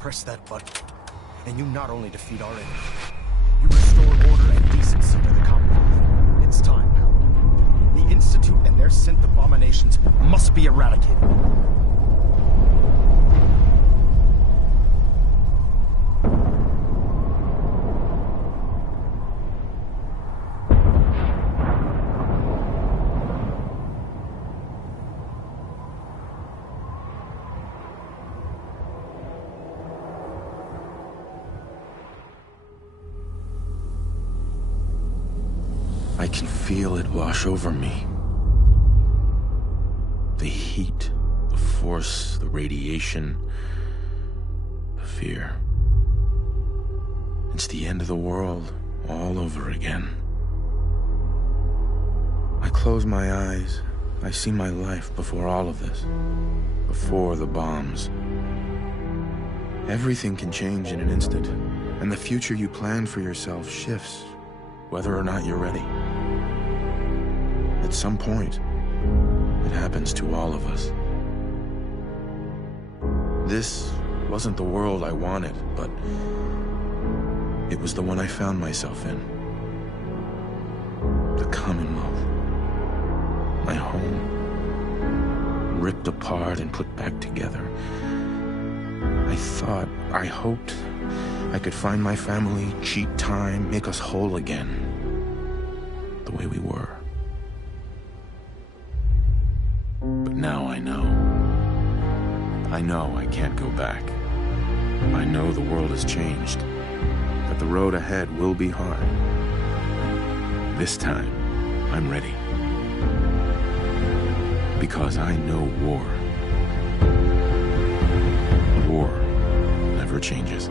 press that button, and you not only defeat our enemy, you restore order and decency to the Commonwealth. It's time, Paladin. The Institute and their synth abominations must be eradicated. I can feel it wash over me. The heat, the force, the radiation, the fear. It's the end of the world all over again. I close my eyes. I see my life before all of this. Before the bombs. Everything can change in an instant, and the future you plan for yourself shifts, whether or not you're ready. At some point, it happens to all of us. This wasn't the world I wanted, but it was the one I found myself in. The Commonwealth. My home. Ripped apart and put back together. I hoped I could find my family, cheat time, make us whole again. The way we were. But now I know. I know I can't go back. I know the world has changed. That the road ahead will be hard. This time, I'm ready. Because I know war. War never changes.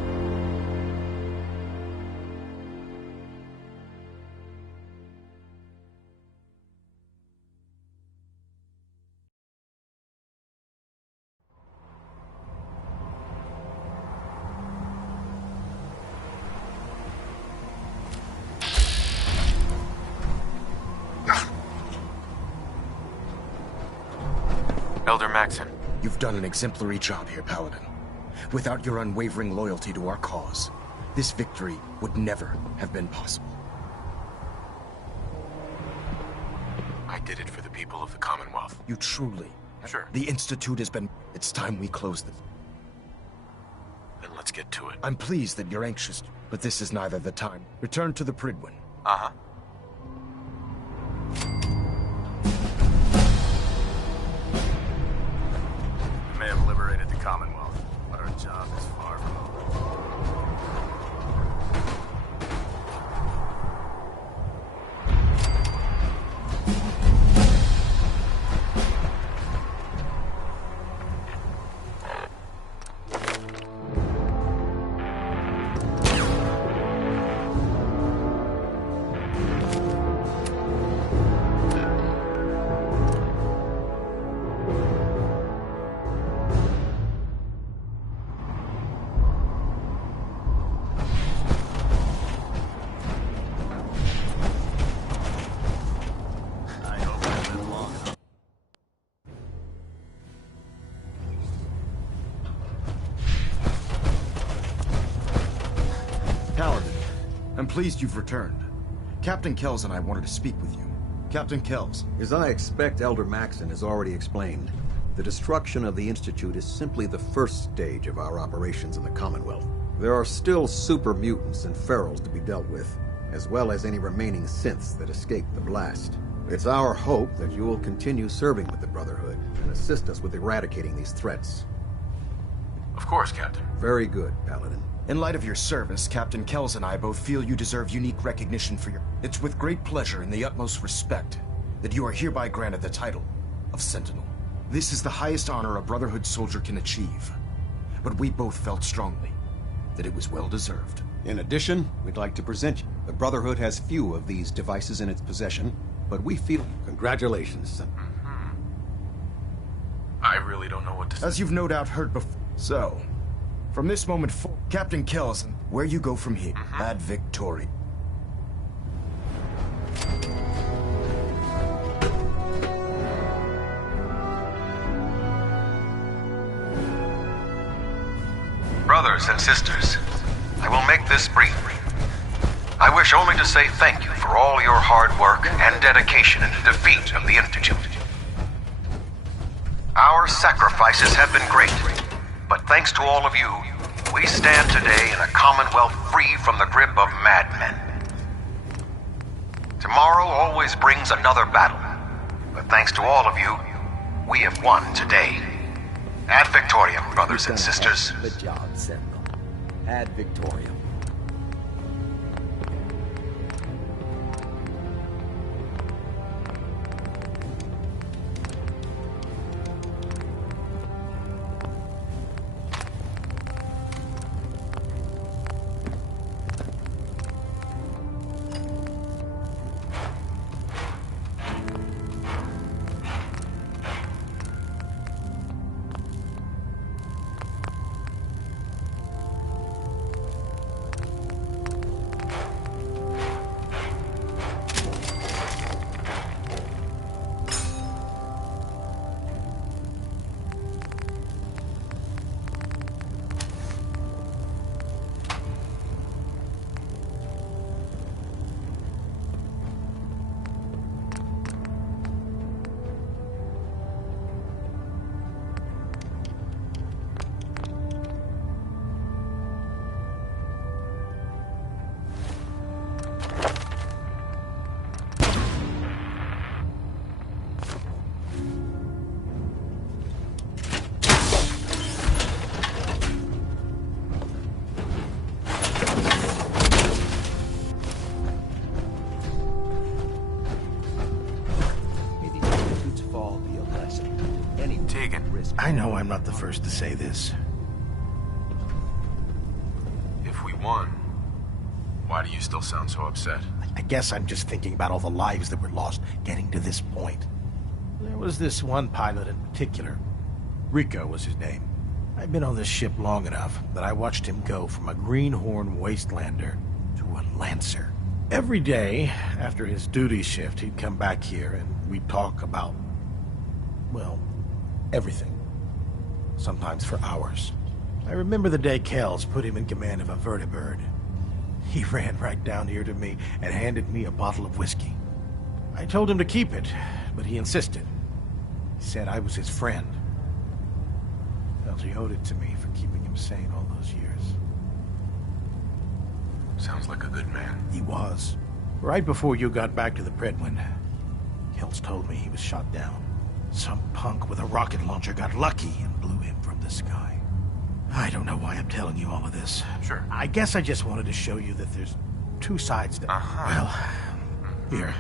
Elder Maxon. You've done an exemplary job here, Paladin. Without your unwavering loyalty to our cause, this victory would never have been possible. I did it for the people of the Commonwealth. You truly... Sure. The Institute has been... It's time we close this. Then let's get to it. I'm pleased that you're anxious, but this is neither the time. Return to the Pridwin. Uh-huh. We may have liberated the Commonwealth, but our job is far from over. Paladin, I'm pleased you've returned. Captain Kells and I wanted to speak with you. Captain Kells. As I expect Elder Maxon has already explained, the destruction of the Institute is simply the first stage of our operations in the Commonwealth. There are still super mutants and ferals to be dealt with, as well as any remaining synths that escaped the blast. It's our hope that you will continue serving with the Brotherhood and assist us with eradicating these threats. Of course, Captain. Very good, Paladin. In light of your service, Captain Kells and I both feel you deserve unique recognition for your... It's with great pleasure and the utmost respect that you are hereby granted the title of Sentinel. This is the highest honor a Brotherhood soldier can achieve, but we both felt strongly that it was well deserved. In addition, we'd like to present you. The Brotherhood has few of these devices in its possession, but we feel... Congratulations, Sentinel. I really don't know what to say. As you've no doubt heard before. So, from this moment forward, Captain Kells, where you go from here, ad victory. Brothers and sisters, I will make this brief. I wish only to say thank you for all your hard work and dedication in the defeat of the Institute. Our sacrifices have been great, but thanks to all of you, we stand today in a Commonwealth free from the grip of madmen. Tomorrow always brings another battle, but thanks to all of you, we have won today. Ad Victoriam, brothers and sisters. The job, Sentinel. Ad Victoriam. I know I'm not the first to say this. If we won, why do you still sound so upset? I guess I'm just thinking about all the lives that were lost getting to this point. There was this one pilot in particular. Rico was his name. I've been on this ship long enough that I watched him go from a greenhorn wastelander to a Lancer. Every day, after his duty shift, he'd come back here and we'd talk about, well, everything. Sometimes for hours. I remember the day Kells put him in command of a vertibird. He ran right down here to me and handed me a bottle of whiskey. I told him to keep it, but he insisted. He said I was his friend. Felt he owed it to me for keeping him sane all those years. Sounds like a good man. He was. Right before you got back to the Predwin, Kells told me he was shot down. Some punk with a rocket launcher got lucky and blew him from the sky. I don't know why I'm telling you all of this. Sure. I guess I just wanted to show you that there's two sides to... Well, here.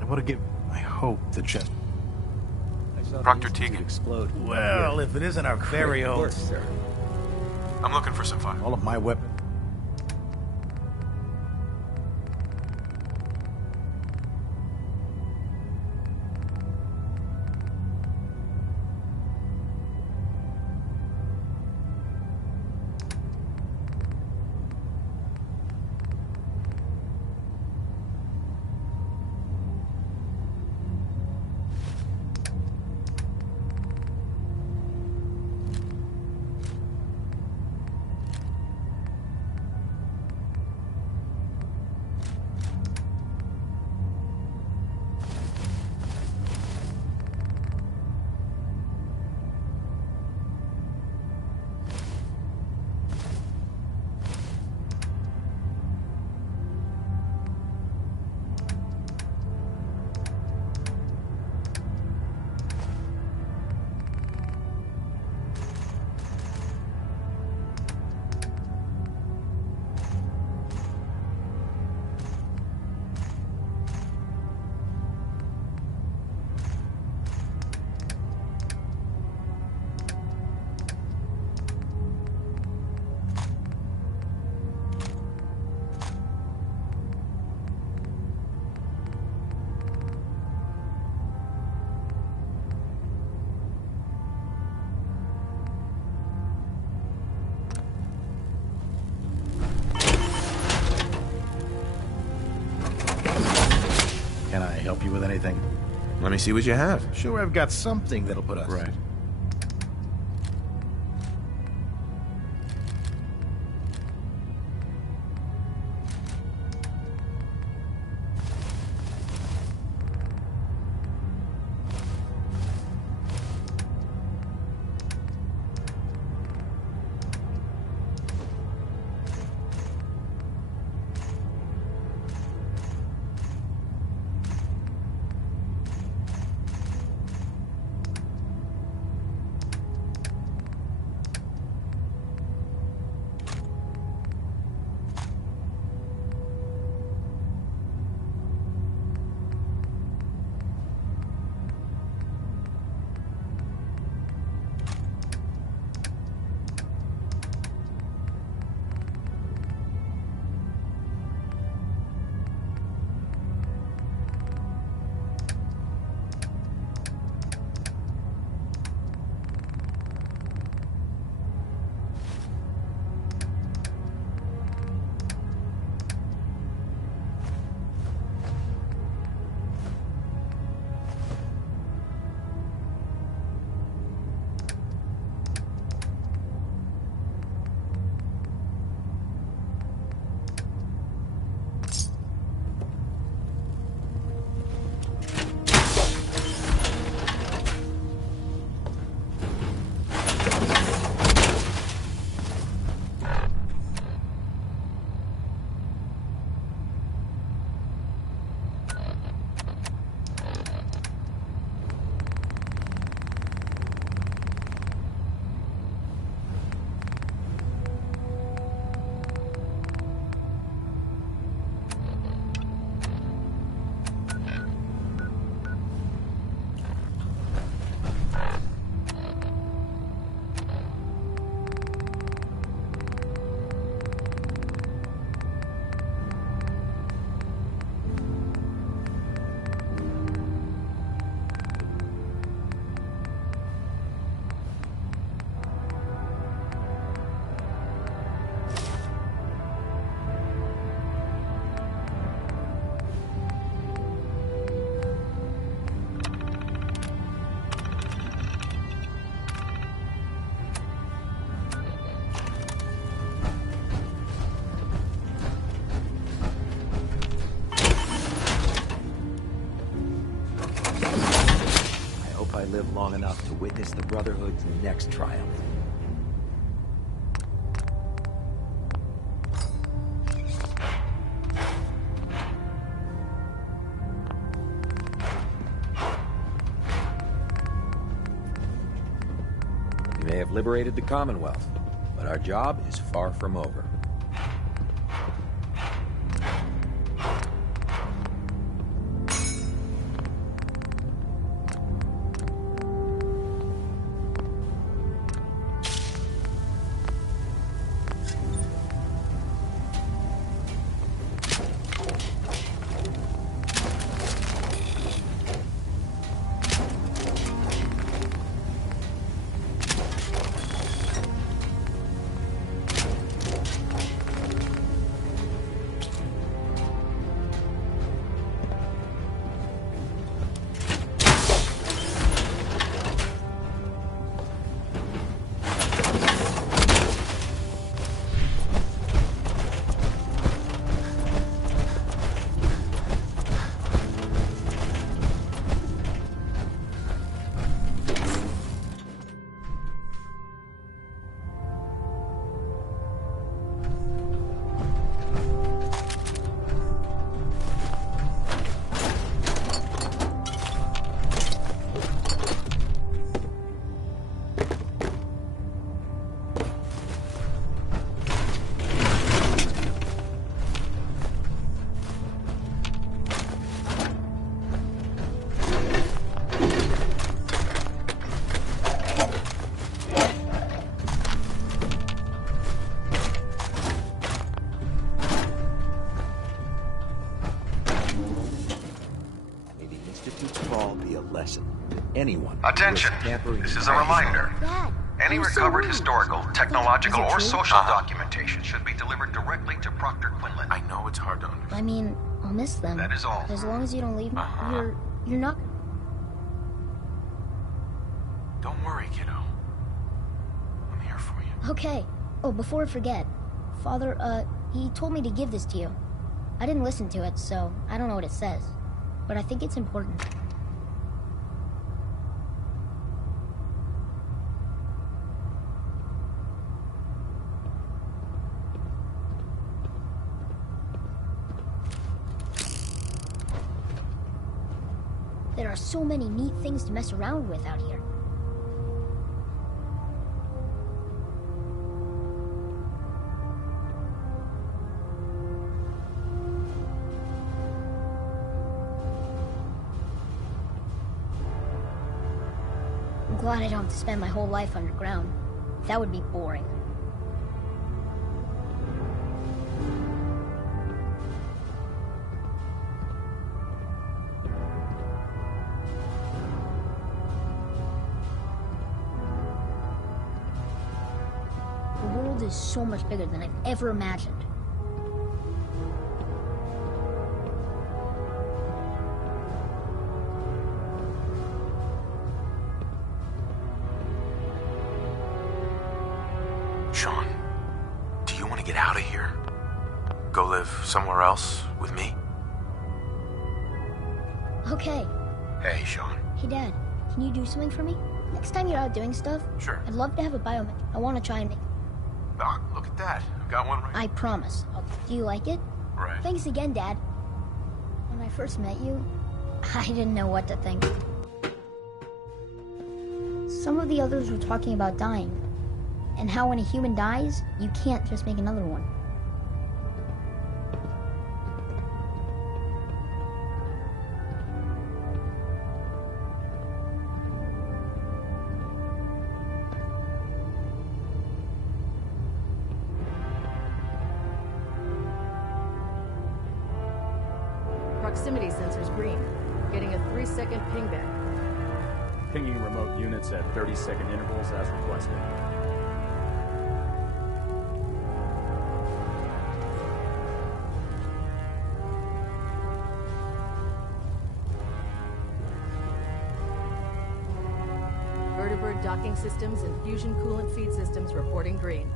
I want to give my hope that just... Proctor Teagan. Explode. Well, if it isn't our very own... Sir. I'm looking for some fire. All of my weapons... Can I help you with anything? Let me see what you have. Sure, I've got something that'll put us... Right. long enough to witness the Brotherhood's next triumph. We may have liberated the Commonwealth, but our job is far from over. Anyone. Attention! This is a reminder. Dad, Any I'm so recovered worried. historical, technological, Is it or true? social documentation should be delivered directly to Proctor Quinlan. I know it's hard to understand. I mean, I'll miss them. That is all. As long as you don't leave me, Uh-huh. you're not. Don't worry, kiddo. I'm here for you. Okay. Oh, before I forget, Father, he told me to give this to you. I didn't listen to it, so I don't know what it says. But I think it's important. There are so many neat things to mess around with out here. I'm glad I don't have to spend my whole life underground. That would be boring. The world is so much bigger than I've ever imagined. Sean, do you want to get out of here? Go live somewhere else with me? Okay. Hey, Sean. Hey, Dad, can you do something for me? Next time you're out doing stuff, Sure. I'd love to have a biomech. I want to try and make. Ah, look at that. I've got one right. I promise. Do you like it? Right. Thanks again, Dad. When I first met you, I didn't know what to think. Some of the others were talking about dying, and how when a human dies, you can't just make another one. Proximity sensor's green. Getting a 3-second ping back. Pinging remote units at 30-second intervals as requested. Vertibird docking systems and fusion coolant feed systems reporting green.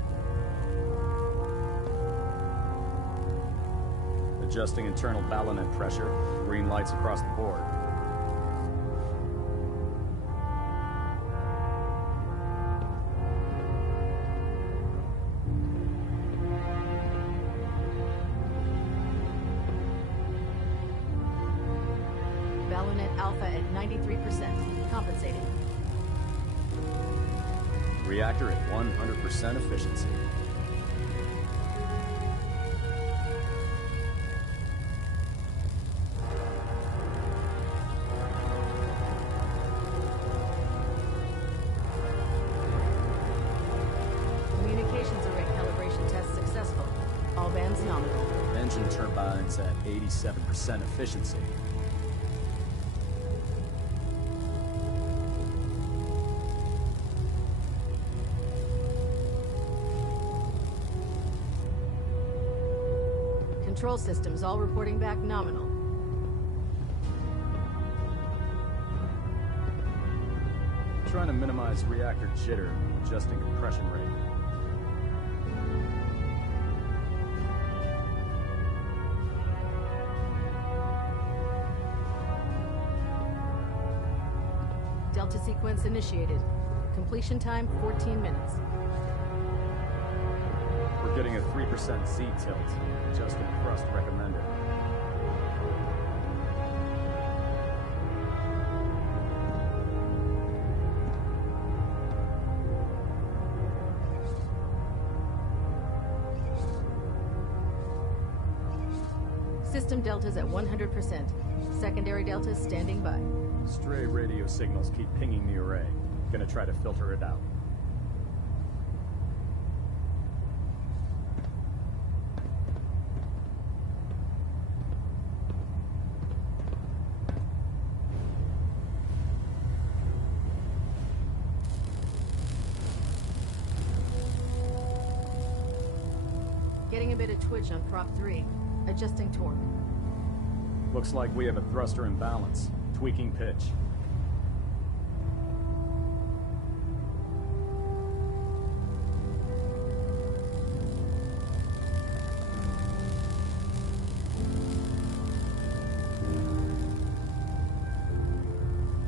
Adjusting internal ballonnet pressure. Green lights across the board. Alpha at 93%, compensating. Reactor at 100% efficiency. Communications array calibration test successful. All bands nominal. Engine turbines at 87% efficiency. Control systems all reporting back nominal. Trying to minimize reactor jitter, adjusting compression rate. Delta sequence initiated. Completion time 14 minutes. We're getting a 3% Z tilt, adjusting thrust recommended. System deltas at 100%. Secondary deltas standing by. Stray radio signals keep pinging the array. Gonna try to filter it out. Getting a bit of twitch on prop 3. Adjusting torque. Looks like we have a thruster imbalance. Tweaking pitch.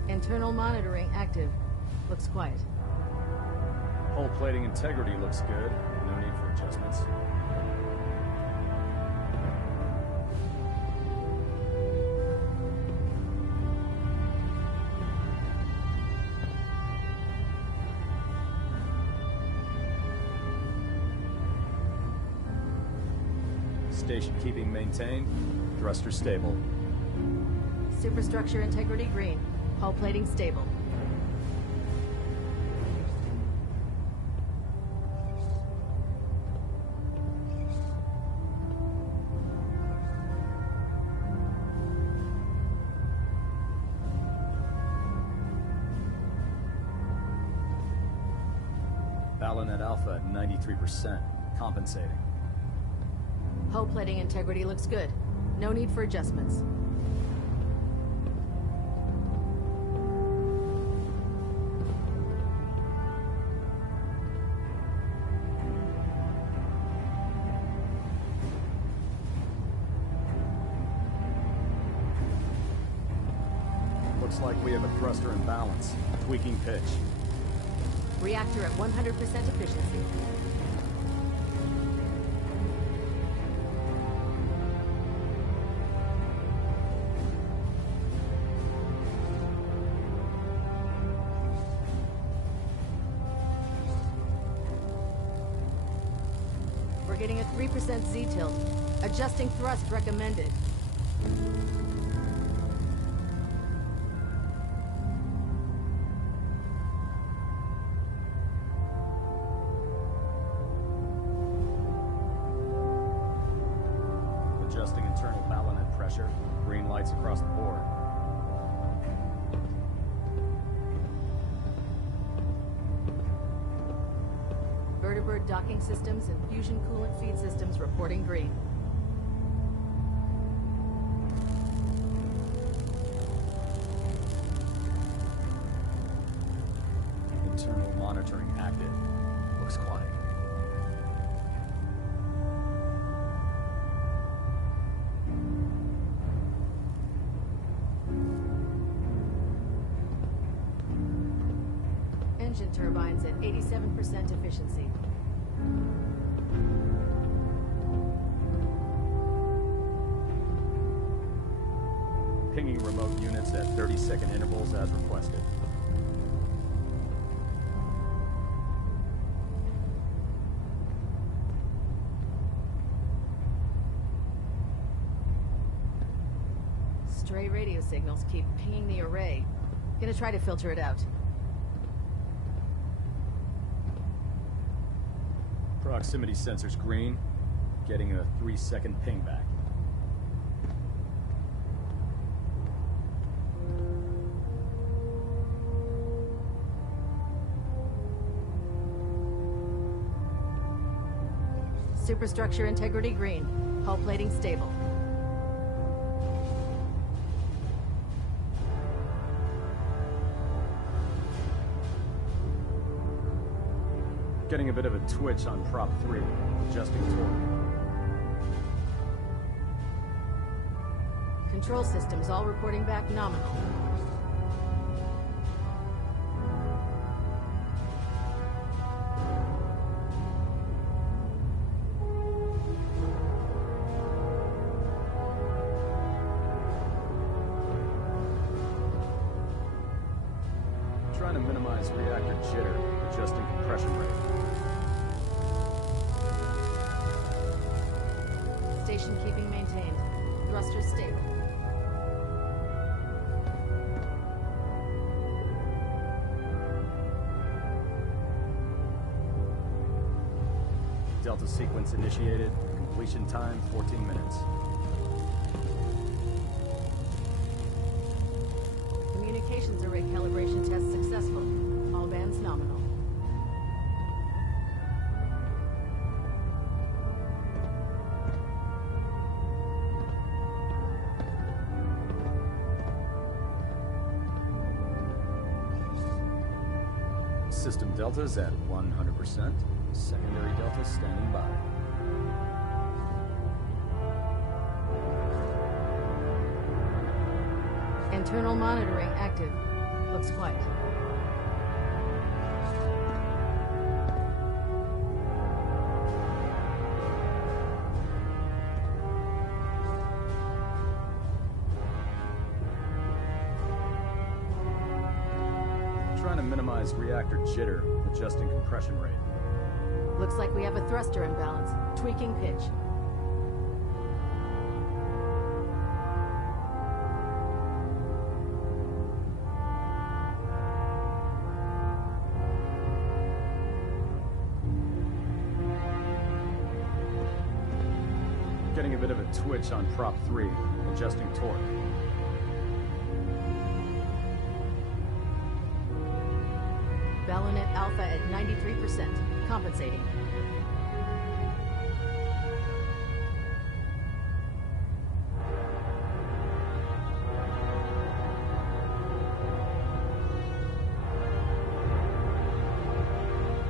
Internal monitoring active. Looks quiet. Hull plating integrity looks good. No need for adjustments. Station keeping maintained. Thruster stable. Superstructure integrity green. Hull plating stable. Ballon Alpha at 93%. Compensating. Hull plating integrity looks good. No need for adjustments. Looks like we have a thruster imbalance. Tweaking pitch. Reactor at 100% efficiency. We're getting a 3% Z tilt. Adjusting thrust recommended. Adjusting internal ballonette pressure. Green lights across the board. Vertibird docking systems and fusion coolant feed systems reporting green. Internal monitoring active. Looks quiet. Engine turbines at 87% efficiency. Pinging Pinging remote units at 30-second intervals as requested. Stray radio signals keep pinging the array. Gonna try to filter it out. Proximity sensor's green. Getting a 3-second ping back. Superstructure integrity green. Hull plating stable. Getting a bit of a twitch on prop 3. Adjusting torque. Control systems all reporting back nominal. Trying to minimize reactor jitter. Adjusting compression rate. Station keeping maintained. Thrusters stable. Delta sequence initiated. Completion time 14 minutes. Communications array calibration test successful. All bands nominal. System deltas at 100%. Secondary deltas standing by. Internal monitoring active. Looks quiet. Trying to minimize reactor jitter. Adjusting compression rate. Looks like we have a thruster imbalance. Tweaking pitch. Getting a bit of a twitch on prop 3. Adjusting torque. Ballonet alpha at 93%. Compensating.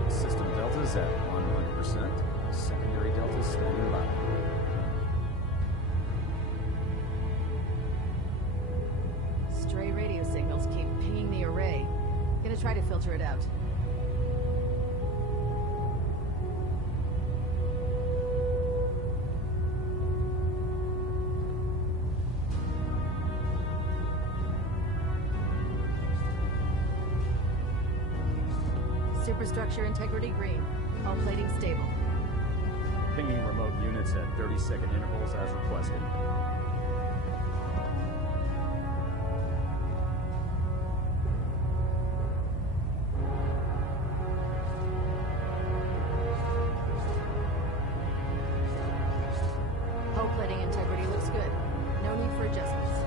System deltas at 100%. Secondary deltas standing by. Stray radio signals keep pinging the array. Gonna try to filter it out. Superstructure integrity green. All plating stable. Pinging remote units at 30-second intervals as requested. Hull plating integrity looks good. No need for adjustments.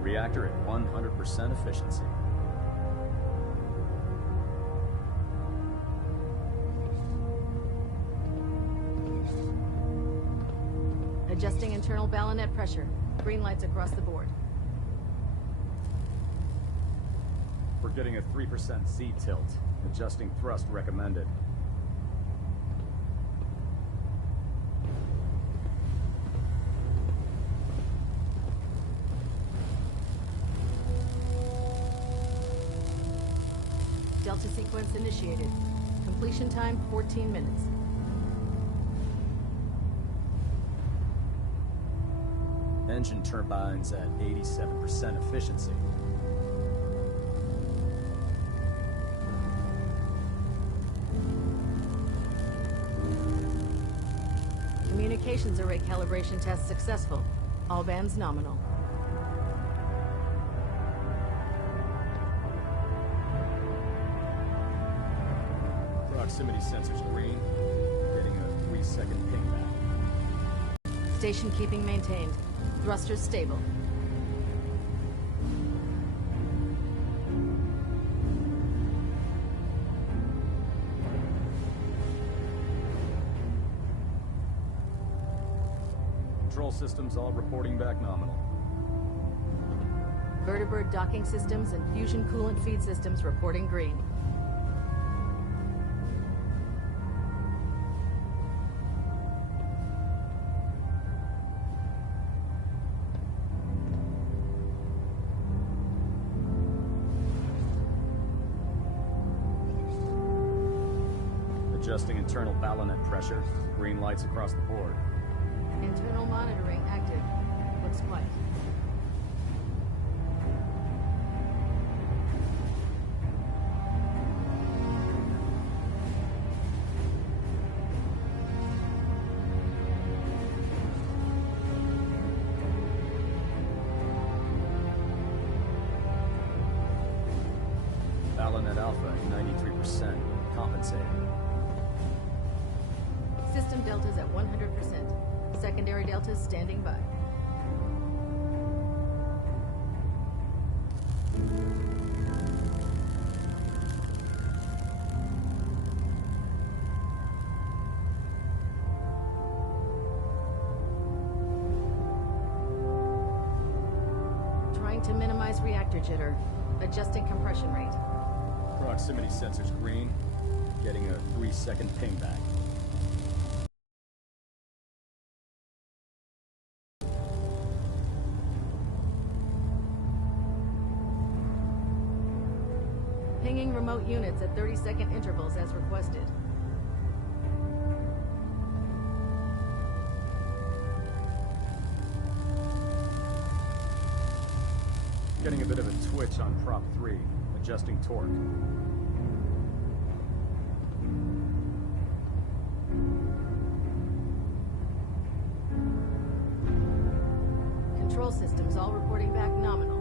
Reactor at 100% efficiency. Adjusting internal ballonet pressure. Green lights across the board. We're getting a 3% Z tilt. Adjusting thrust recommended. Delta sequence initiated. Completion time 14 minutes. Engine turbines at 87% efficiency. Communications array calibration test successful. All bands nominal. Proximity sensors green. Getting a 3-second pingback. Station keeping maintained. Thrusters stable. Control systems all reporting back nominal. Vertibird docking systems and fusion coolant feed systems reporting green. Adjusting internal ballonet pressure. Green lights across the board. Internal monitoring active. Looks quiet. Ballonet alpha at 93%. Compensating. System deltas at 100%. Secondary deltas standing by. Trying to minimize reactor jitter. Adjusting compression rate. Proximity sensors green. Getting a 3-second pingback. Pinging remote units at 30-second intervals as requested. Getting a bit of a twitch on prop 3. Adjusting torque. Control systems all reporting back nominal.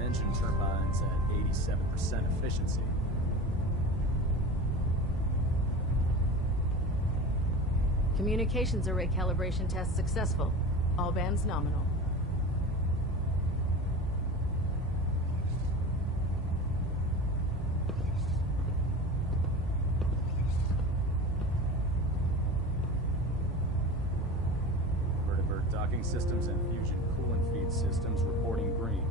Engine turbines at 87% efficiency. Communications array calibration test successful. All bands nominal. Vertibird docking systems and fusion coolant feed systems reporting green.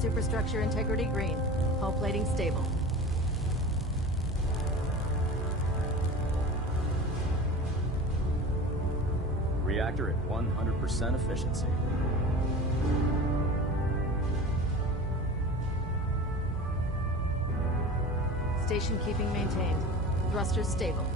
Superstructure integrity green. Hull plating stable. Reactor at 100% efficiency. Station keeping maintained. Thrusters stable.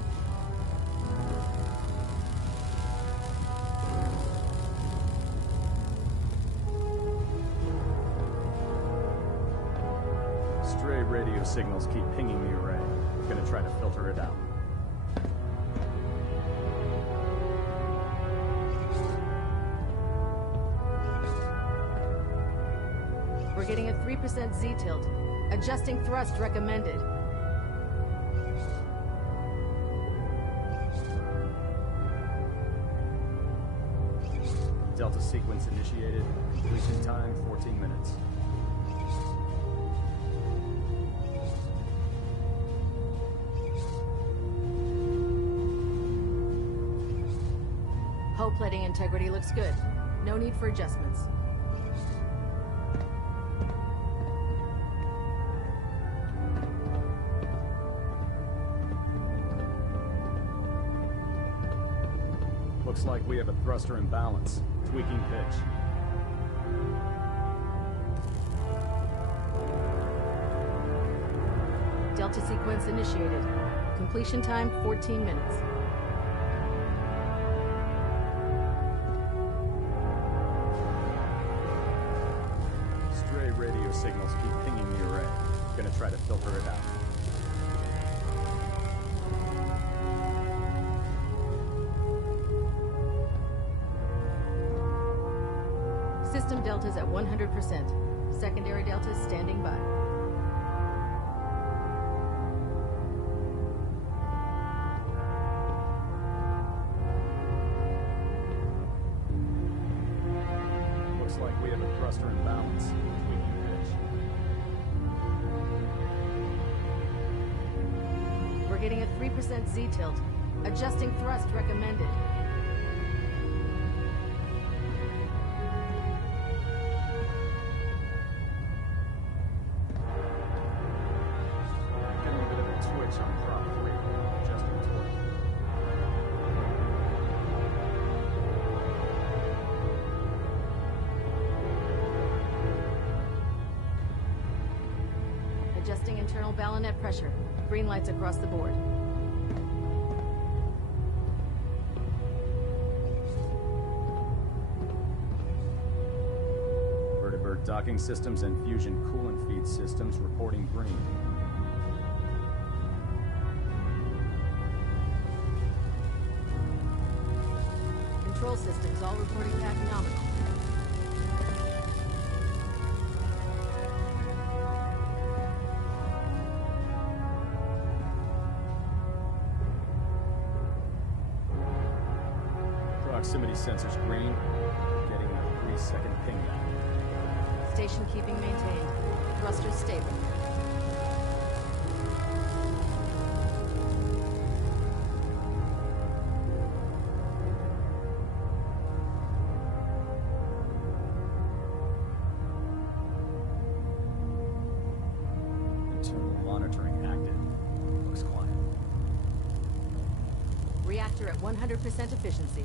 Stray radio signals keep pinging the array. Gonna try to filter it out. We're getting a 3% Z-tilt. Adjusting thrust recommended. Delta sequence initiated. Completion time 14 minutes. Hull plating integrity looks good. No need for adjustments. Looks like we have a thruster imbalance. Tweaking pitch. Delta sequence initiated. Completion time 14 minutes. Stray radio signals keep pinging the array. Gonna try to filter it out. System Delta's at 100%. Secondary Delta's standing by. Looks like we have a thruster imbalance. Tweaking pitch. We're getting a 3% Z tilt. Adjusting thrust recommended. Getting a bit of a twitch on prop 3. Adjusting torque. Adjusting internal ballonet pressure. Green lights across the board. Vertibird docking systems and fusion coolant feed systems reporting green. Control systems all reporting back nominal. Proximity sensors green. Getting a 3-second ping back. Station keeping maintained. Thrusters stable. Internal monitoring active. Looks quiet. Reactor at 100% efficiency.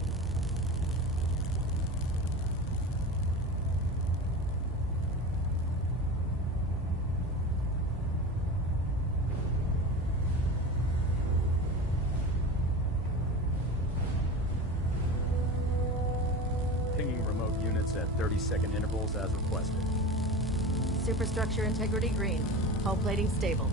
Pinging remote units at 30-second intervals as requested. Superstructure integrity green. Hull plating stable.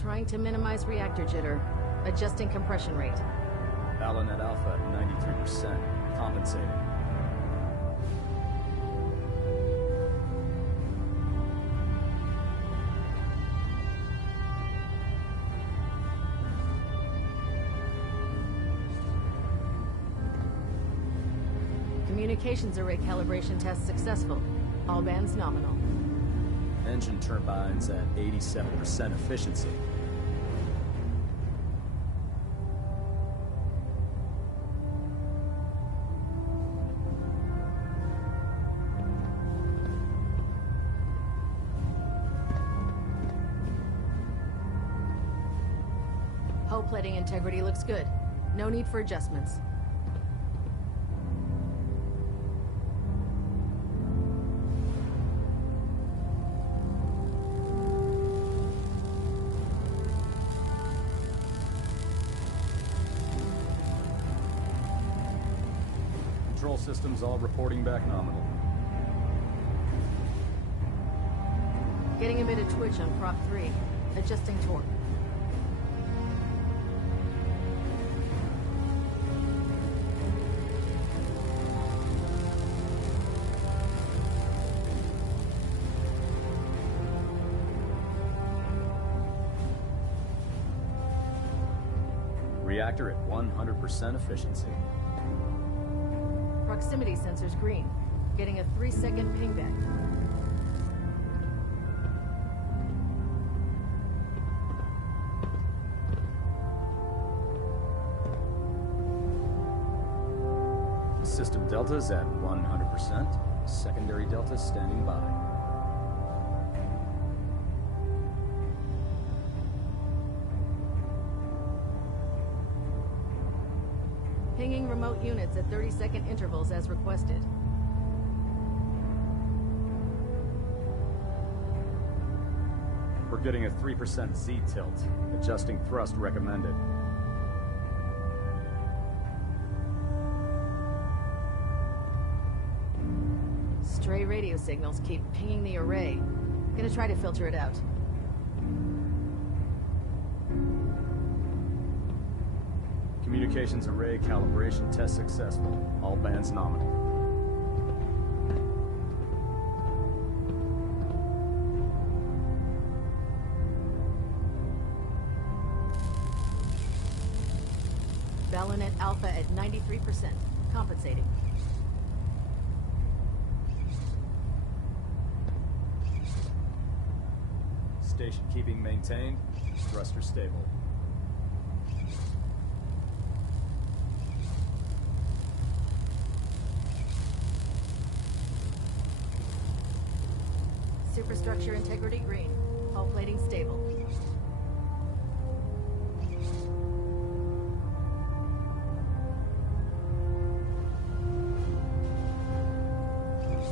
Trying to minimize reactor jitter. Adjusting compression rate. Ballonet Alpha at 93%. Compensating. Communications array calibration test successful. All bands nominal. Engine turbines at 87% efficiency. Hull plating integrity looks good. No need for adjustments. Control systems all reporting back nominal. Getting a bit of twitch on prop 3. Adjusting torque. Reactor at 100% efficiency. Proximity sensors green. Getting a 3-second pingback. System deltas at 100%. Secondary deltas standing by. Pinging remote units at 30-second intervals as requested. We're getting a 3% Z tilt. Adjusting thrust recommended. Stray radio signals keep pinging the array. Gonna try to filter it out. Communications array calibration test successful. All bands nominal. Balonet Alpha at 93%. Compensating. Station keeping maintained. Thruster stable. Superstructure integrity green. Hull plating stable.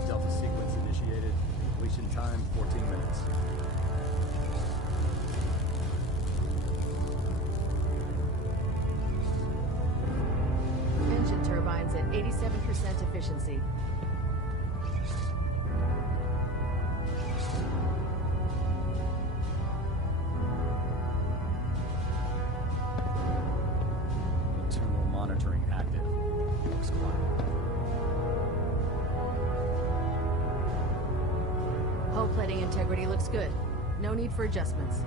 Delta sequence initiated. Completion time 14 minutes. Engine turbines at 87% efficiency. Internal monitoring active. Looks quiet. Hull plating integrity looks good. No need for adjustments.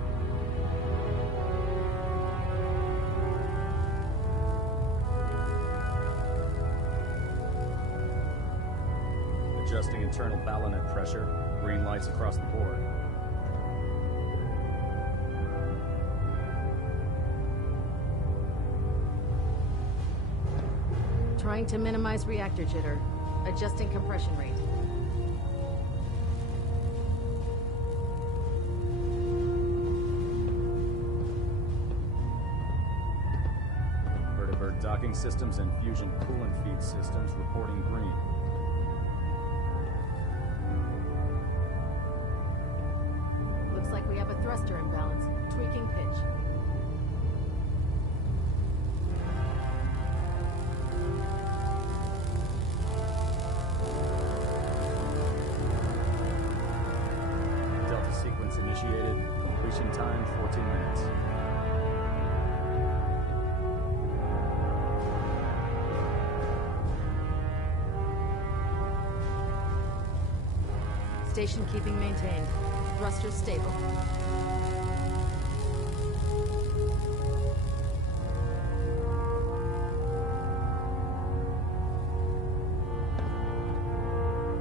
Adjusting internal balonet pressure. Green lights across the board. Trying to minimize reactor jitter. Adjusting compression rate. Vertibird docking systems and fusion coolant feed systems reporting green. Looks like we have a thruster imbalance. Tweaking pitch. Delta sequence initiated. Completion time 14 minutes. Station keeping maintained. Thrusters stable.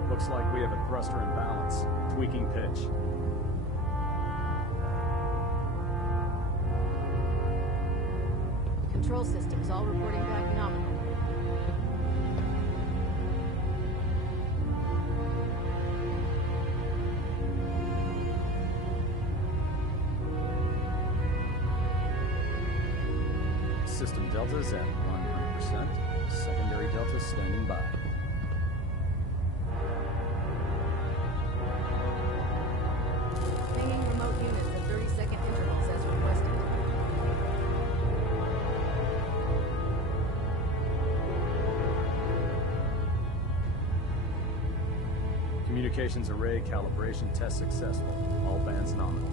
Looks like we have a thruster imbalance. Tweaking pitch. Control systems all reporting back nominal. System deltas at 100%. Secondary deltas standing by. Pinging remote units at 30-second intervals as requested. Communications array calibration test successful. All bands nominal.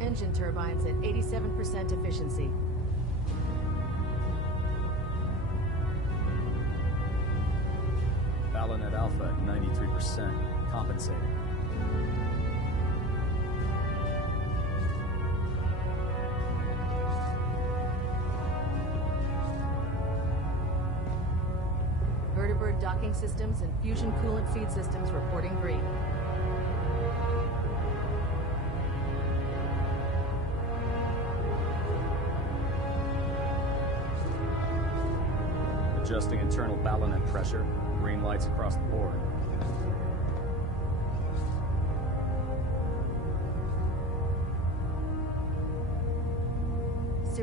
Engine turbines at 87% efficiency. Balonet Alpha at 93%. Compensating. Vertibird docking systems and fusion coolant feed systems reporting green. Adjusting internal balonet pressure. Green lights across the board.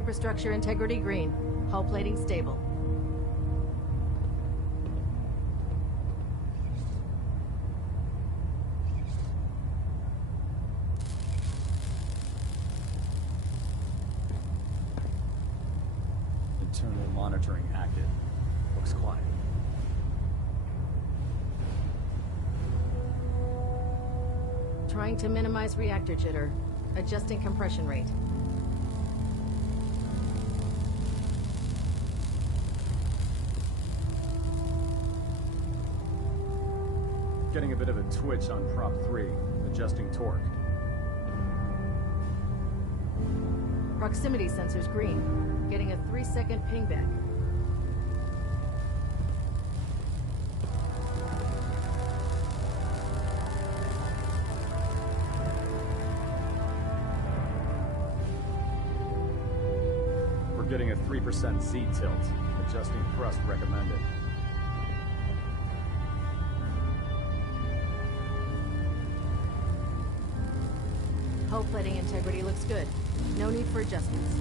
Superstructure integrity green. Hull plating stable. Internal monitoring active. Looks quiet. Trying to minimize reactor jitter. Adjusting compression rate. Getting a bit of a twitch on prop 3. Adjusting torque. Proximity sensors green. Getting a 3-second pingback. We're getting a 3% Z tilt. Adjusting thrust recommended. Hull plating integrity looks good. No need for adjustments.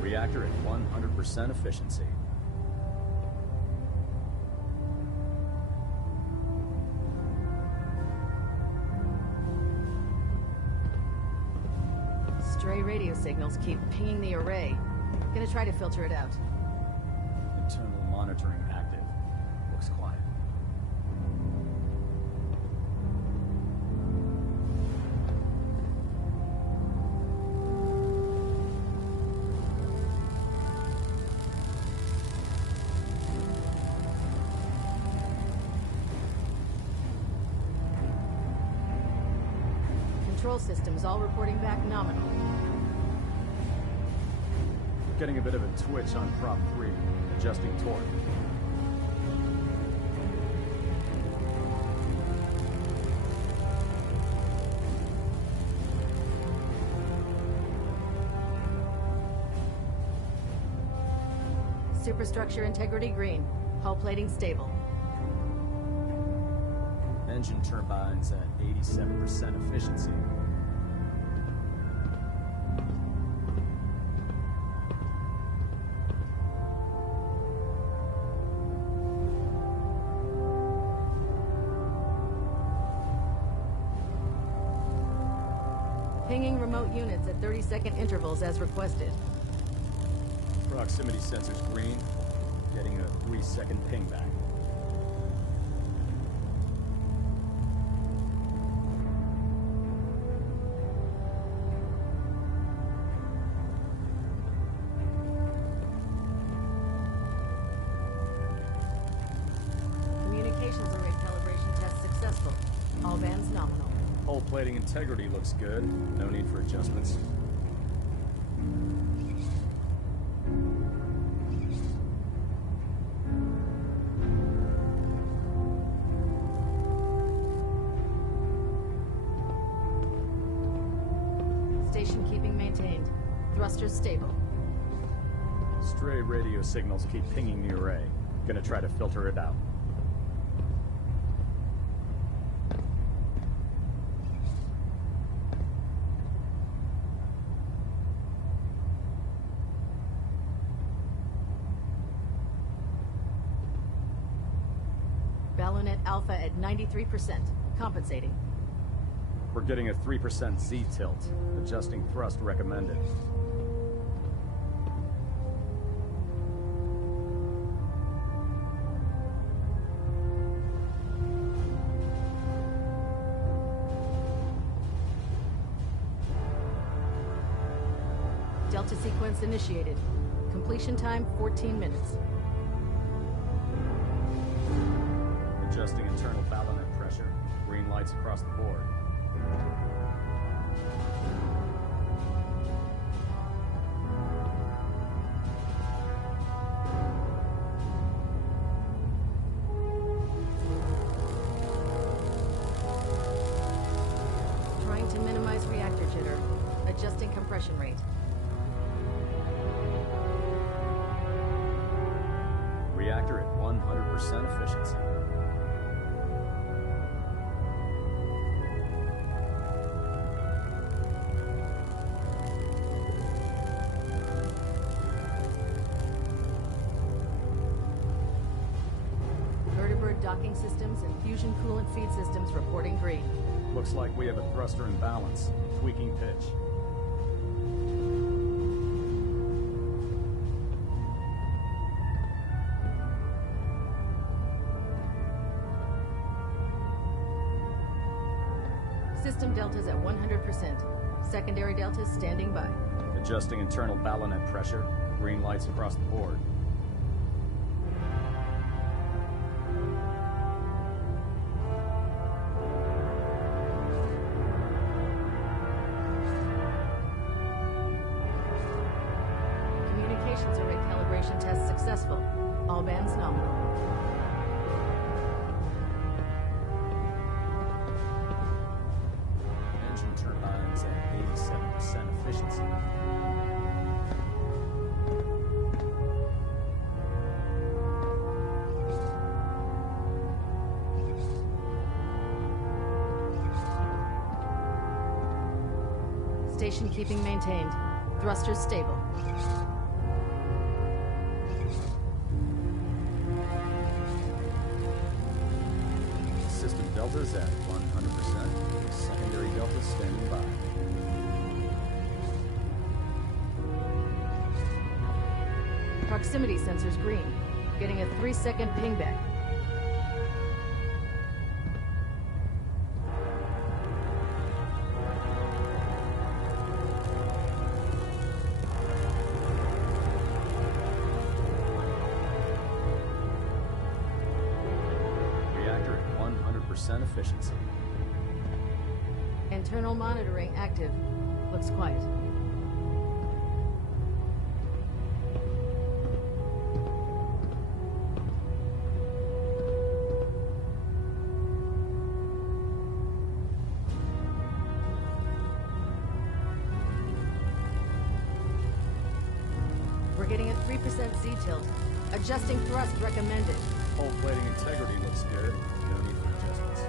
Reactor at 100% efficiency. Stray radio signals keep pinging the array. Gonna try to filter it out. Internal monitoring active. Looks quiet. Control systems all reporting back nominal. Getting a bit of a twitch on prop 3. Adjusting torque. Superstructure integrity green. Hull plating stable. Engine turbines at 87% efficiency. Pinging remote units at 30-second intervals as requested. Proximity sensors green. Getting a 3-second pingback. Communications array calibration test successful. All bands nominal. Hull plating integrity looks good. No need for adjustments. Station keeping maintained. Thrusters stable. Stray radio signals keep pinging the array. Gonna try to filter it out. Ballonet Alpha at 93%. Compensating. We're getting a 3% Z tilt. Adjusting thrust recommended. Delta sequence initiated. Completion time 14 minutes. Adjusting internal ballonet pressure. Green lights across the board. Trying to minimize reactor jitter. Adjusting compression rate. Reactor at 100% efficiency. docking systems and fusion coolant feed systems reporting green. Looks like we have a thruster imbalance. Tweaking pitch. System deltas at 100%. Secondary deltas standing by. Adjusting internal ballonet pressure. Green lights across the board. Communications array calibration test successful. All bands nominal. Engine turbines at 87% efficiency. Station keeping maintained. Thrusters stable. System deltas at 100%. Secondary deltas standing by. Proximity sensors green. Getting a 3-second pingback. Reactor at 100% efficiency. Internal monitoring active. Looks quiet. We're getting a 3% Z tilt. Adjusting thrust recommended. Hull plating integrity looks good. No need for adjustments.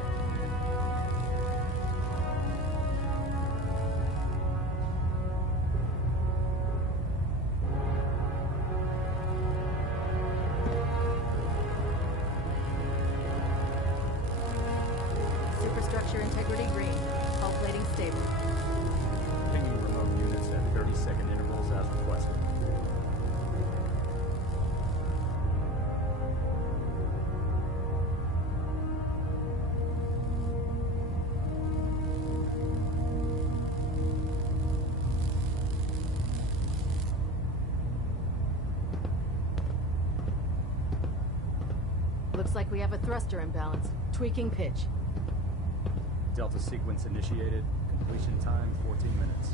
Superstructure integrity green. Hull plating stable. Pinging remote units at 30-second intervals as requested. Looks like we have a thruster imbalance. Tweaking pitch. Delta sequence initiated. Completion time 14 minutes.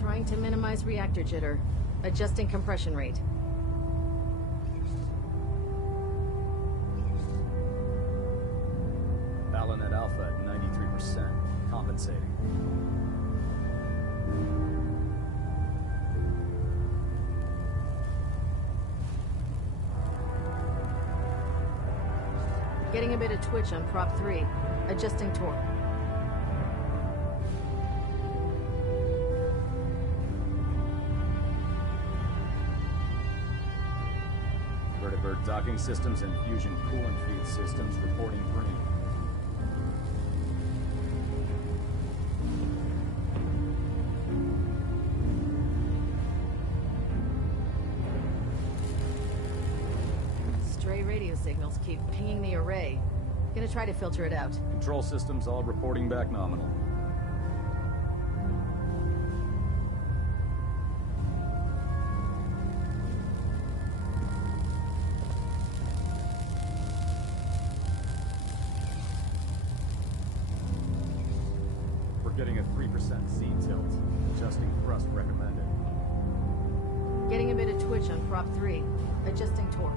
Trying to minimize reactor jitter. Adjusting compression rate. Ballonet alpha at 93%. Compensating. Getting a bit of twitch on prop 3. Adjusting torque. Vertibird docking systems and fusion coolant feed systems reporting green. Stray radio signals keep pinging the array. Gonna try to filter it out. Control systems all reporting back nominal. We're getting a 3% Z tilt. Adjusting thrust recommended. Getting a bit of twitch on prop 3. Adjusting torque.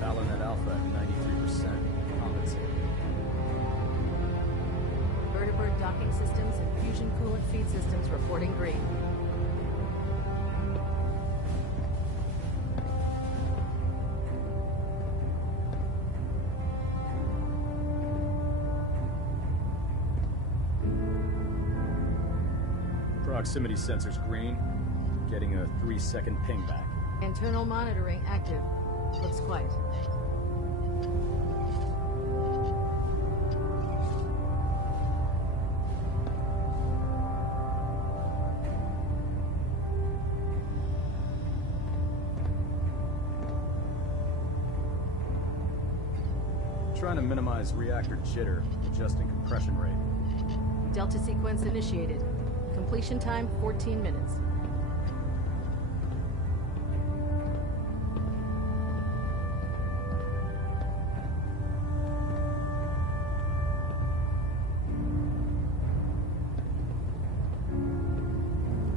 Ballonet alpha at 93%. Compensating. Docking systems and fusion coolant feed systems reporting green. Proximity sensors green. Getting a 3-second ping back. Internal monitoring active. Looks quiet. Trying to minimize reactor jitter, adjusting compression rate. Delta sequence initiated. Completion time 14 minutes.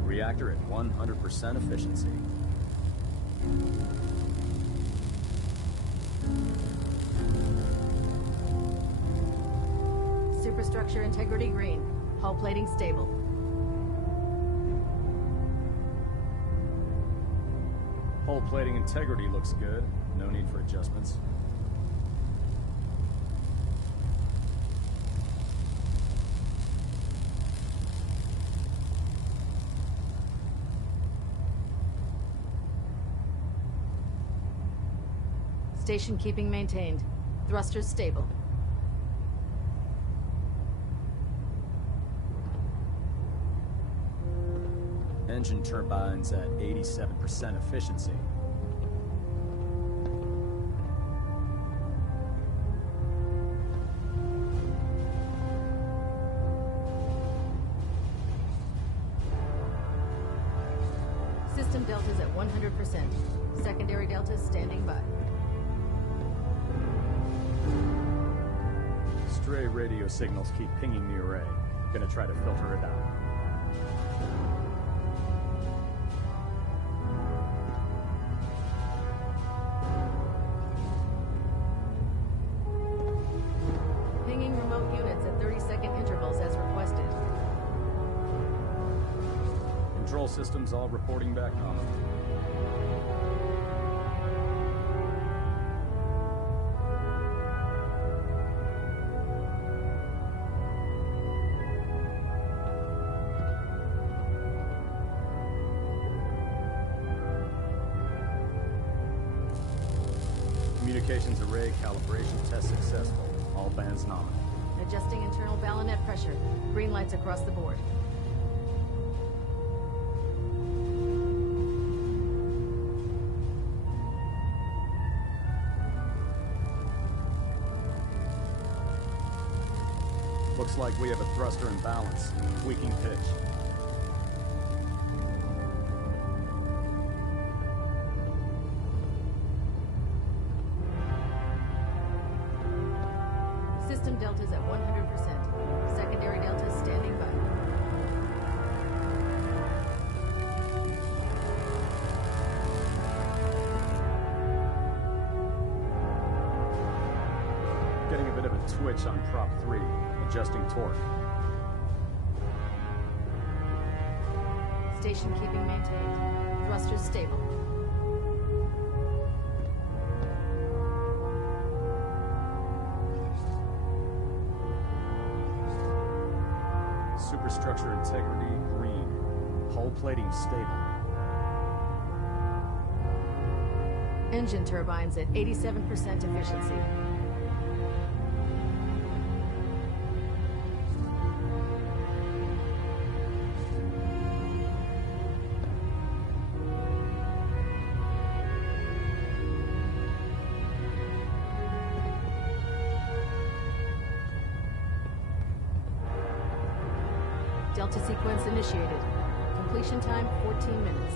Reactor at 100% efficiency. Superstructure integrity green. Hull plating stable. Hull plating integrity looks good. No need for adjustments. Station keeping maintained. Thrusters stable. Engine turbines at 87% efficiency. System deltas at 100%. Secondary deltas standing by. Stray radio signals keep pinging the array. Gonna try to filter it out. Pinging remote units at 30-second intervals as requested. Control systems all reporting back home. Communications array calibration test successful. All bands nominal. Adjusting internal ballonet pressure. Green lights across the board. Looks like we have a thruster imbalance. Tweaking pitch. System deltas at 100%. Secondary deltas standing by. Getting a bit of a twitch on prop 3. Adjusting torque. Station keeping maintained. Thrusters stable. Superstructure integrity green. Hull plating stable. Engine turbines at 87% efficiency. Delta sequence initiated. Completion time 14 minutes.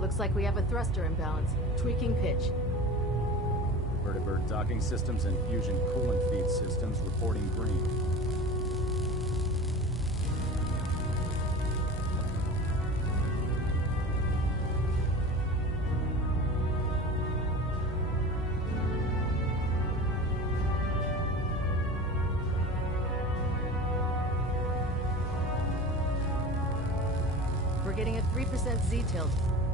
Looks like we have a thruster imbalance. Tweaking pitch. Vertibird docking systems and fusion coolant feed systems reporting green. getting a 3% Z-tilt.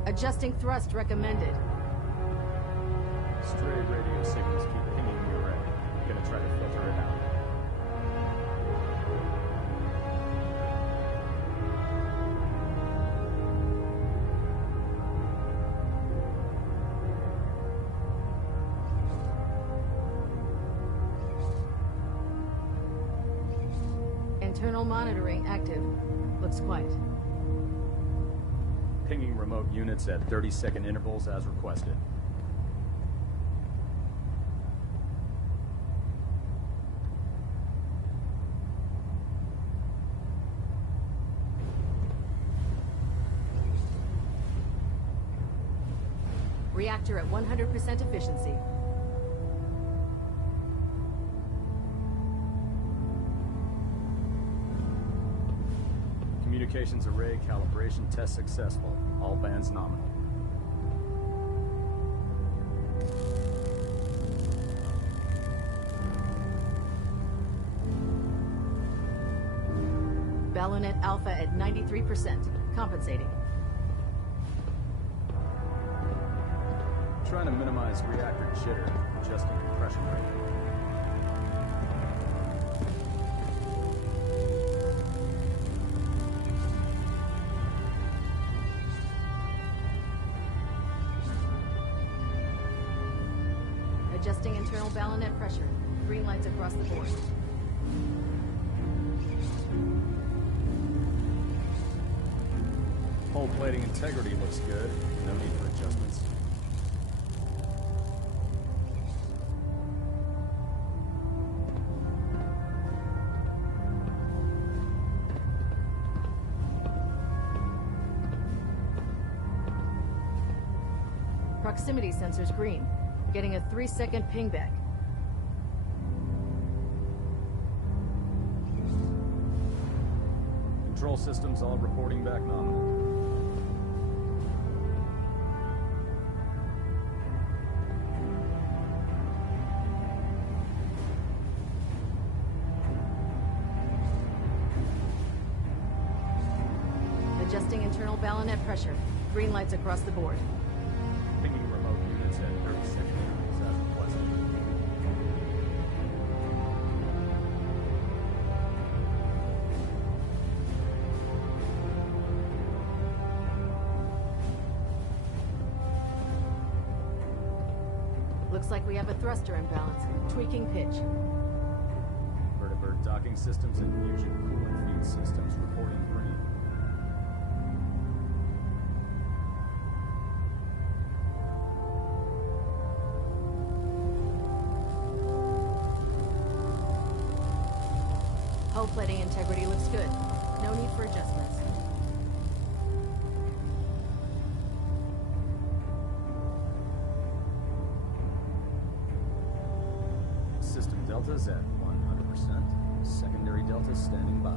Adjusting thrust recommended. Stray radio signals keep pinging the array. I'm gonna try to filter it out. Internal monitoring active. Looks quiet. Pinging remote units at 30-second intervals as requested. Reactor at 100% efficiency. Communications array calibration test successful. All bands nominal. Ballonette Alpha at 93%. Compensating. Trying to minimize reactor jitter, adjusting compression rate. Adjusting internal ballonette pressure. Green lights across the board. Hull plating integrity looks good. No need for adjustments. Proximity sensors green. Getting a 3-second ping back. Control systems all reporting back nominal. Adjusting internal ballonette pressure. Green lights across the board. Pinging remote units at 30-second intervals as requested. Looks like we have a thruster imbalance. Tweaking pitch. Vertibird docking systems and fusion coolant feed systems reporting green. Hull plating integrity looks good. No need for adjustments. System deltas at 100%. Secondary deltas standing by.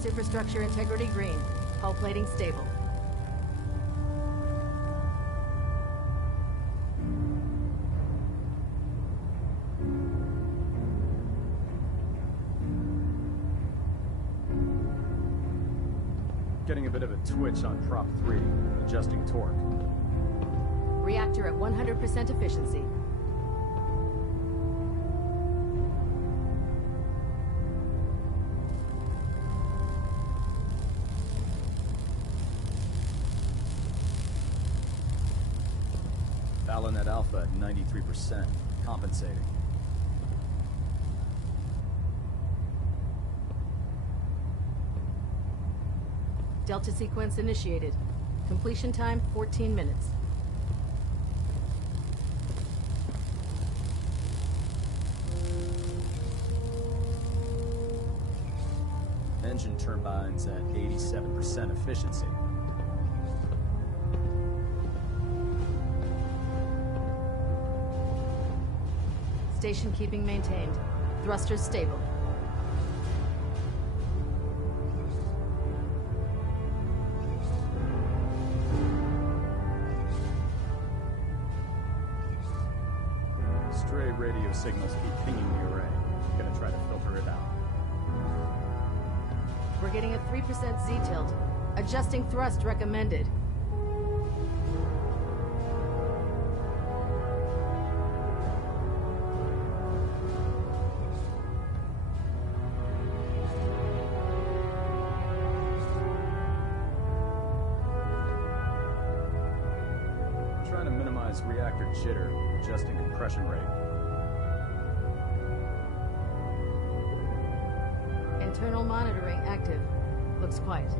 Superstructure integrity green. Hull plating stable. Getting a bit of a twitch on prop 3. Adjusting torque. Reactor at 100% efficiency. Ballonette Alpha at 93%. Compensating. Delta sequence initiated. Completion time 14 minutes. Engine turbines at 87% efficiency. Station keeping maintained. Thrusters stable. Stray radio signals keep pinging the array. Gonna Gonna try to filter it out. We're getting a 3% Z-tilt. Adjusting thrust recommended. Trying to minimize reactor jitter, adjusting compression rate. Internal monitoring active. Looks quiet.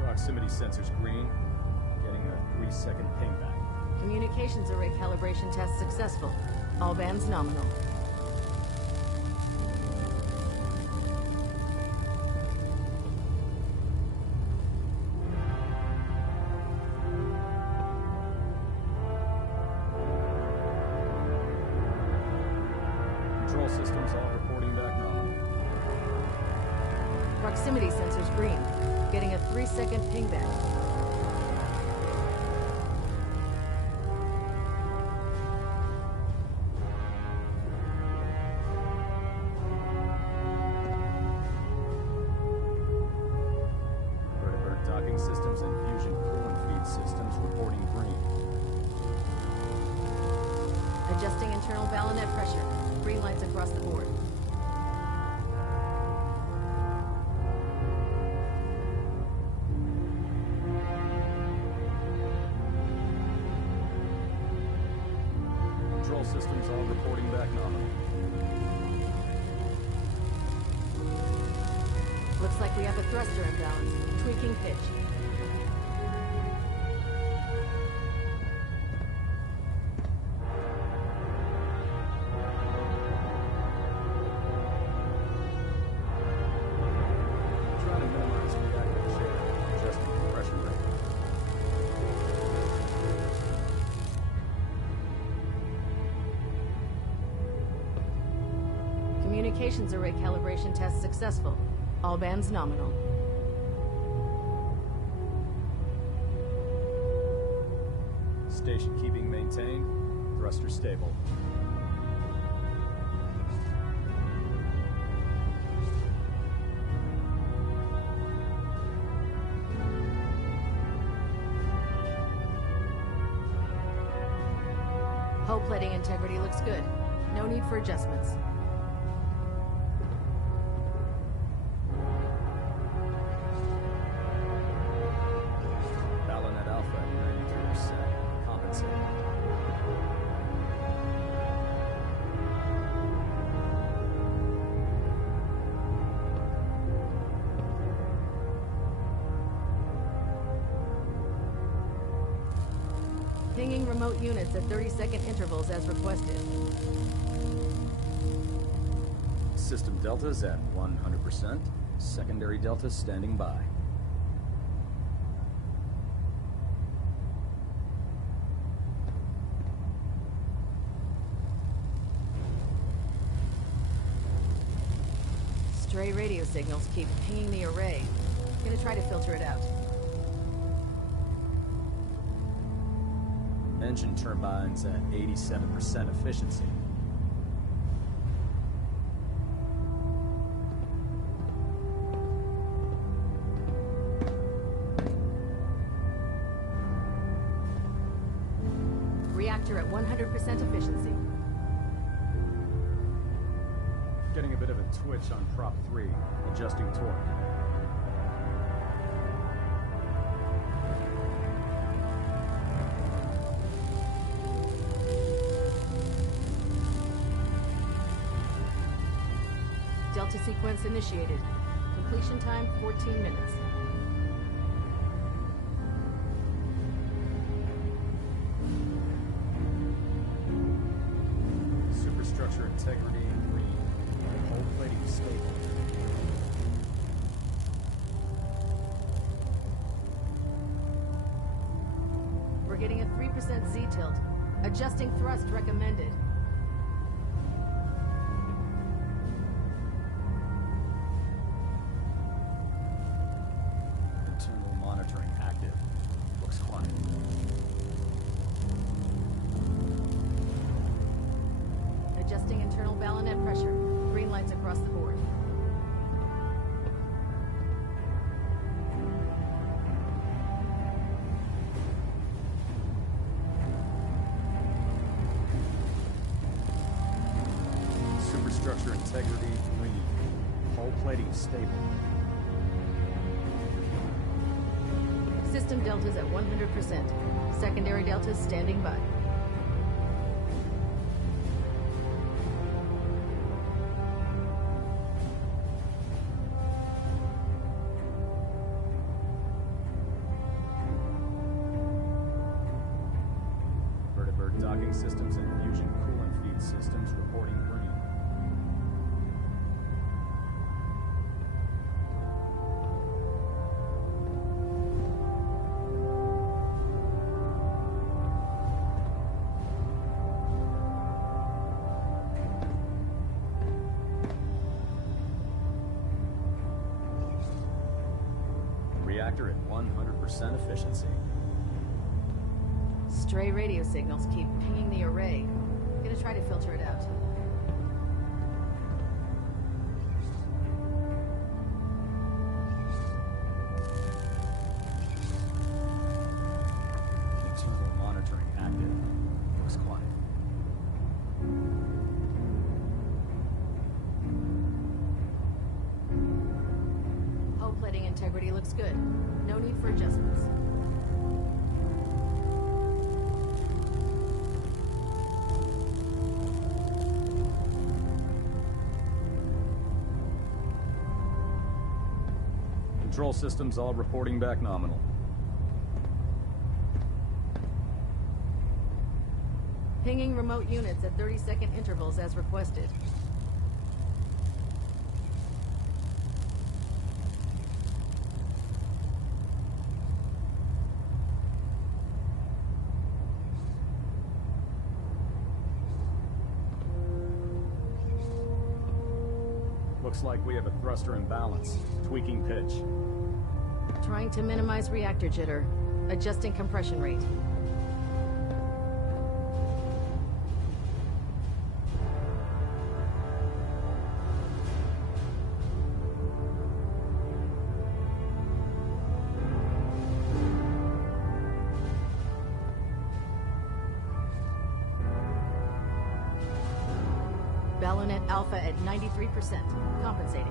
Proximity sensors green. Getting a 3-second pingback. Communications array calibration test successful. All bands nominal. Control systems all reporting back nominal. Proximity sensors green. Getting a 3-second pingback. Vertibird docking systems and fusion coolant feed systems reporting green. Adjusting internal ballonet pressure. Green lights across the board. Control systems all reporting back nominal. Looks like we have a thruster imbalance. Tweaking pitch. Trying to minimize reactor jitter, adjusting compression rate. Communications array calibration test successful. All bands nominal. Station keeping maintained. Thruster stable. Hull plating integrity looks good. No need for adjustments. Ballonet alpha at 93%. Compensating. Pinging remote units at 30-second intervals as requested. System deltas at 100%. Secondary deltas standing by. Stray radio signals keep pinging the array. Gonna try to filter it out. Engine turbines at 87% efficiency. Reactor at 100% efficiency. Getting a bit of a twitch on prop 3, adjusting torque. Delta sequence initiated. Completion time 14 minutes. Superstructure integrity green. Hull plating stable. We're getting a 3% Z-tilt. Adjusting thrust recommended. Structure integrity, green. Hull plating stable. System deltas at 100%. Secondary deltas standing by. Fadeddddd docking systems and fusion coolant feed systems reporting green. Reactor at 100% efficiency. Stray radio signals keep pinging the array. Gonna try to filter it out. Internal monitoring active. Looks quiet. Hull plating integrity looks good. No need for adjustments. Control systems all reporting back nominal. Pinging remote units at 30-second intervals as requested. Looks like we have a thruster imbalance. Tweaking pitch. Trying to minimize reactor jitter. Adjusting compression rate. Ballonnet Alpha at 93%. Compensating.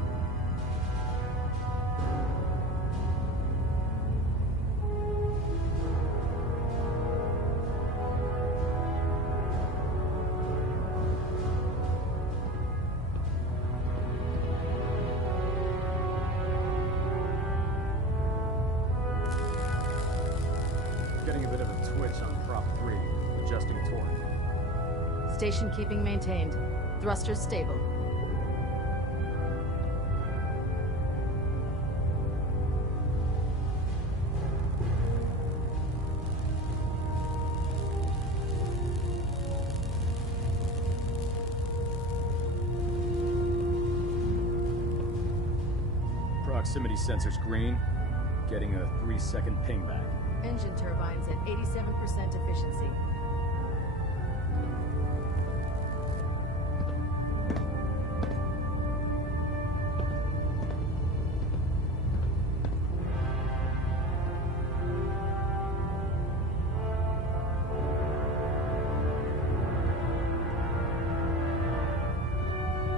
Getting a bit of a twitch on prop 3. Adjusting torque. Station keeping maintained. Thrusters stable. Proximity sensors green. Getting a 3-second ping back. Engine turbines at 87% efficiency.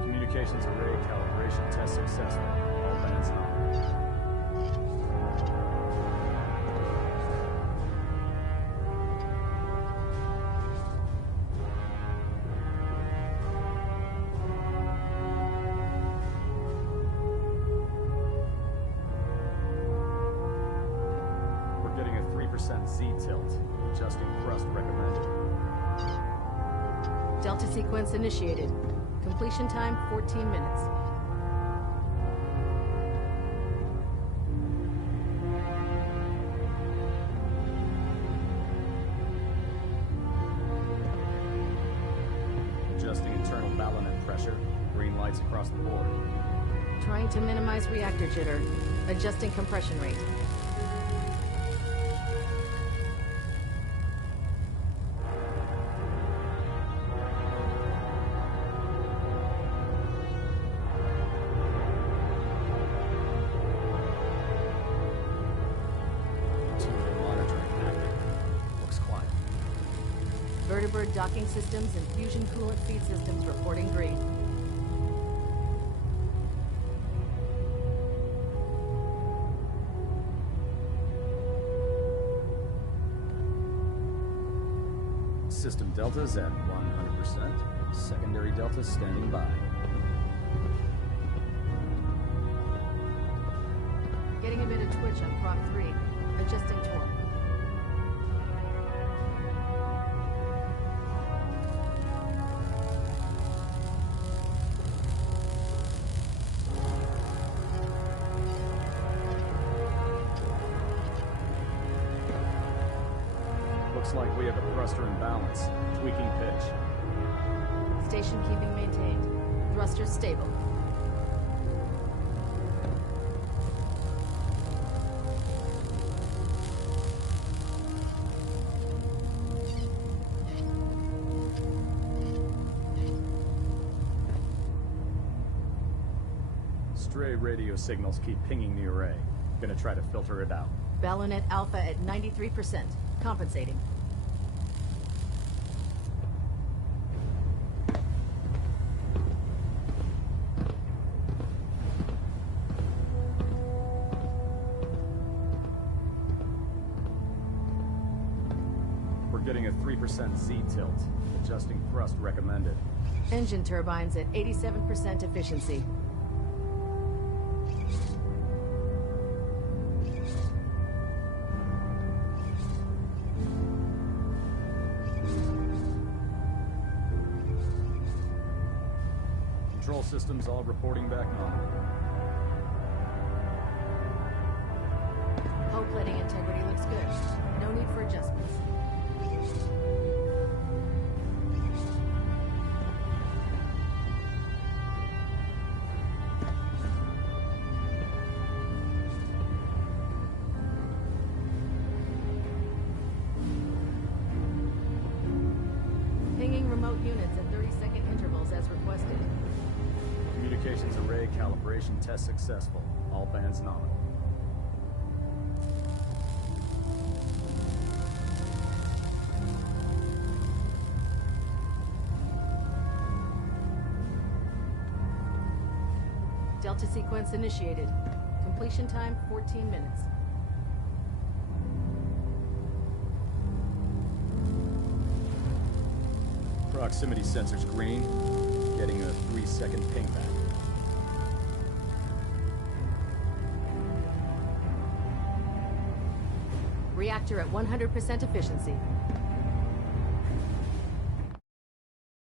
Communications array calibration test successful. All bands on. We're getting a 3% Z tilt. Adjusting thrust recommended. Delta sequence initiated. Completion time 14 minutes. Adjusting internal ballonnet pressure. Green lights across the board. Trying to minimize reactor jitter. Adjusting compression rate. Fadeddddd docking systems and fusion coolant feed systems reporting green. system deltas at 100%. Secondary deltas standing by. Getting a bit of twitch on prop 3. Adjusting torque. Looks like we have a thruster imbalance. Tweaking pitch. Station keeping maintained. Thrusters stable. Stray radio signals keep pinging the array. Gonna try to filter it out. Balonet Alpha at 93%. Compensating. We're getting a 3% Z tilt. Adjusting thrust recommended. Engine turbines at 87% efficiency. Control systems all reporting back normal. Hull plating integrity looks good. No need for adjustments. Pinging remote units at 30-second intervals as requested. Communications array calibration test successful. All bands nominal. Delta sequence initiated. Completion time 14 minutes. Proximity sensors green. Getting a 3-second ping back. Reactor at 100% efficiency.